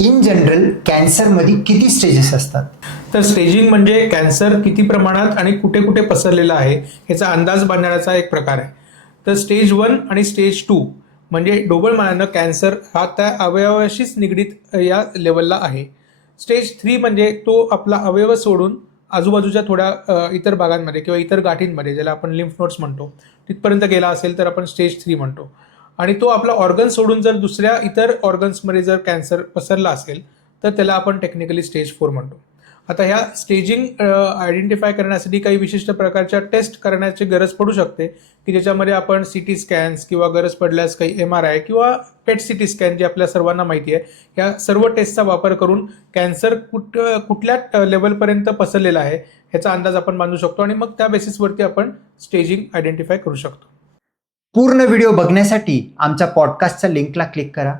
In general कॅन्सरमध्ये किती stages असतात? तर स्टेजिंग म्हणजे कॅन्सर किती प्रमाणात आणि कुठे कुठे पसरलेला आहे याचा अंदाज बांधण्याचा एक प्रकार आहे. तर स्टेज वन आणि स्टेज टू म्हणजे ढोबळमानानं कॅन्सर हा त्या अवयवाशीच निगडीत या लेवलला आहे. स्टेज थ्री म्हणजे तो आपला अवयव सोडून आजूबाजूच्या थोड्या इतर भागांमध्ये किंवा इतर गाठींमध्ये ज्याला आपण लिम्फ नोट्स म्हणतो तिथपर्यंत गेला असेल तर आपण स्टेज थ्री म्हणतो. आणि तो आपला ऑर्गन सोडून जर दुसऱ्या इतर ऑर्गन्समध्ये जर कॅन्सर पसरला असेल तर त्याला आपण टेक्निकली स्टेज फोर म्हणतो. आता ह्या स्टेजिंग आयडेंटिफाय करण्यासाठी काही विशिष्ट प्रकारच्या टेस्ट करण्याची गरज पडू शकते की ज्याच्यामध्ये आपण सी टी स्कॅन्स किंवा गरज पडल्यास काही एम आर आय किंवा पेट सी टी स्कॅन जे आपल्या सर्वांना माहिती आहे या सर्व टेस्टचा वापर करून कॅन्सर कुठ कुठल्या लेवलपर्यंत पसरलेला आहे ह्याचा अंदाज आपण बांधू शकतो आणि मग त्या बेसिसवरती आपण स्टेजिंग आयडेंटिफाय करू शकतो. पूर्ण व्हिडिओ बघण्यासाठी आमच्या पॉडकास्टच्या लिंकला क्लिक करा.